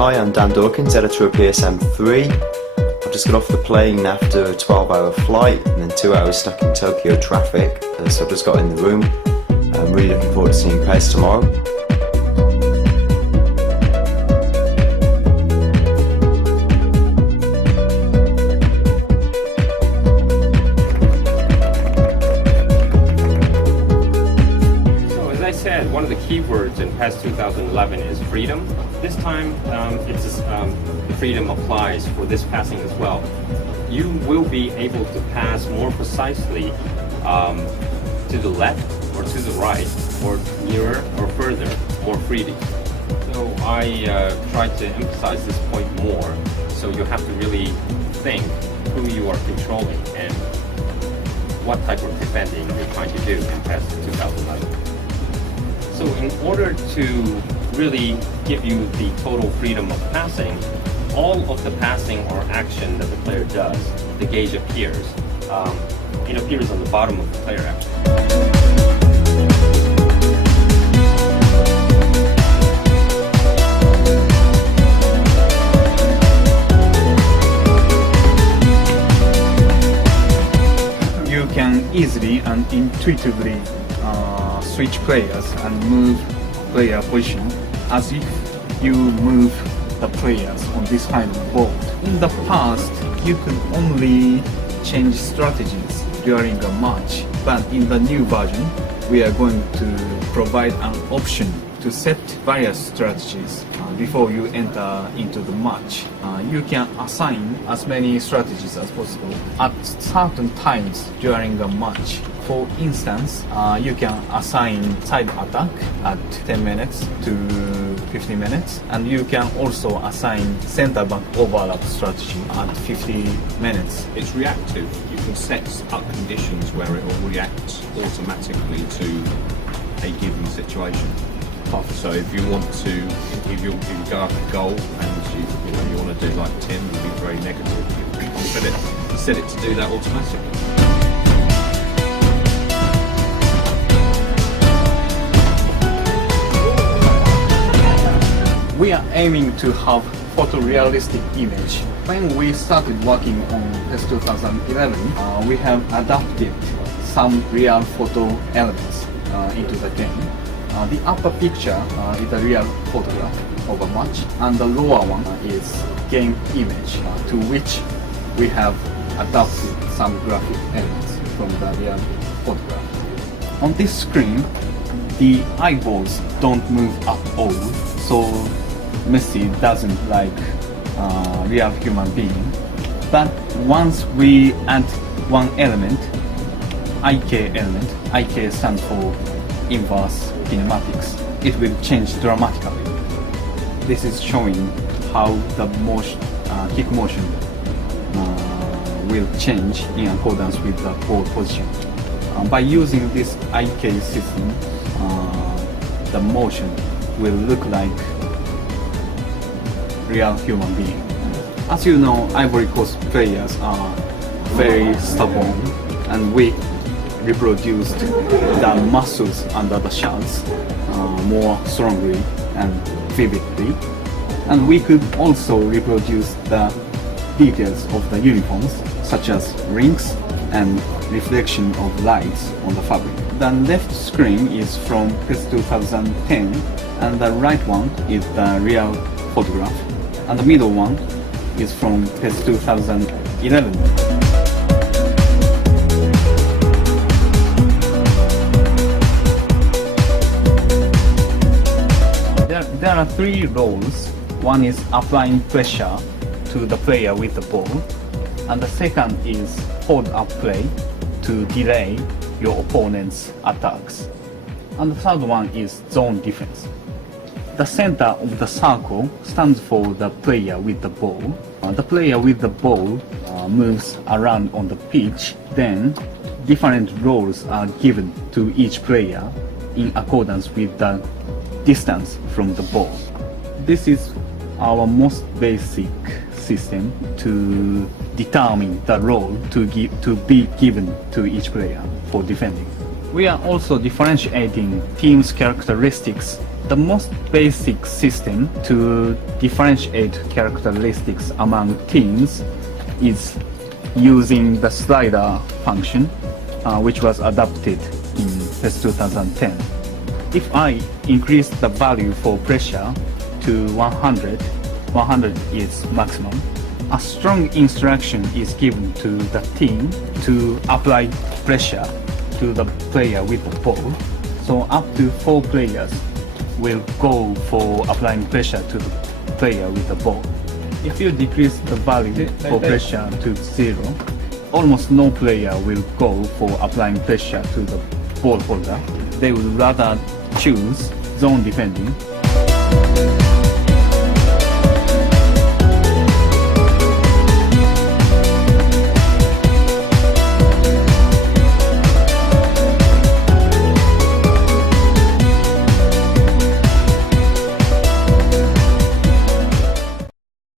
Hi, I'm Dan Dawkins, editor of PSM3. I've just got off the plane after a 12-hour flight and then 2 hours stuck in Tokyo traffic, so I've just got in the room. I'm really looking forward to seeing PES tomorrow. One of the keywords in PES 2011 is freedom. This time, freedom applies for this passing as well. You will be able to pass more precisely to the left or to the right, or nearer or further, more freely. So I try to emphasize this point more, so you have to really think who you are controlling and what type of defending you're trying to do in PES 2011. So in order to really give you the total freedom of passing, all of the passing or action that the player does, the gauge appears. It appears on the bottom of the player actually. You can easily and intuitively switch players and move player position as if you move the players on this kind of board. In the past, you could only change strategies during a match, but in the new version, we are going to provide an option to set various strategies before you enter into the match. You can assign as many strategies as possible at certain times during a match. For instance, you can assign side attack at 10 minutes to 15 minutes, and you can also assign center back overlap strategy at 50 minutes. It's reactive. You can set up conditions where it will react automatically to a given situation. So if you want to, if you go up a goal and you want to do like Tim and be very negative, you can set it to do that automatically. We are aiming to have photorealistic image. When we started working on PES 2011, we have adapted some real photo elements into the game. The upper picture is a real photograph of a match, and the lower one is game image, to which we have adapted some graphic elements from the real photograph. On this screen, the eyeballs don't move at all, so Messi doesn't like real human being. But once we add one element, IK element, IK stands for inverse kinematics, it will change dramatically. This is showing how the motion, kick motion will change in accordance with the ball position. By using this IK system, the motion will look like real human being. As you know, Ivory Coast players are very stubborn, and we reproduced the muscles under the shirts more strongly and vividly. And we could also reproduce the details of the uniforms, such as rings and reflection of lights on the fabric. The left screen is from PES 2010, and the right one is the real photograph, and the middle one is from PES 2011. There are three roles. One is applying pressure to the player with the ball, and the second is hold up play to delay your opponent's attacks, and the third one is zone defense. The center of the circle stands for the player with the ball. The player with the ball moves around on the pitch, then different roles are given to each player in accordance with the distance from the ball. This is our most basic system to determine the role to be given to each player for defending. We are also differentiating team's characteristics The most basic system to differentiate characteristics among teams is using the slider function, which was adopted in PES 2010. If I increase the value for pressure to 100, 100 is maximum, a strong instruction is given to the team to apply pressure to the player with the ball. So up to 4 players will go for applying pressure to the player with the ball. If you decrease the value for pressure to 0, almost no player will go for applying pressure to the ball holder. They would rather choose zone defending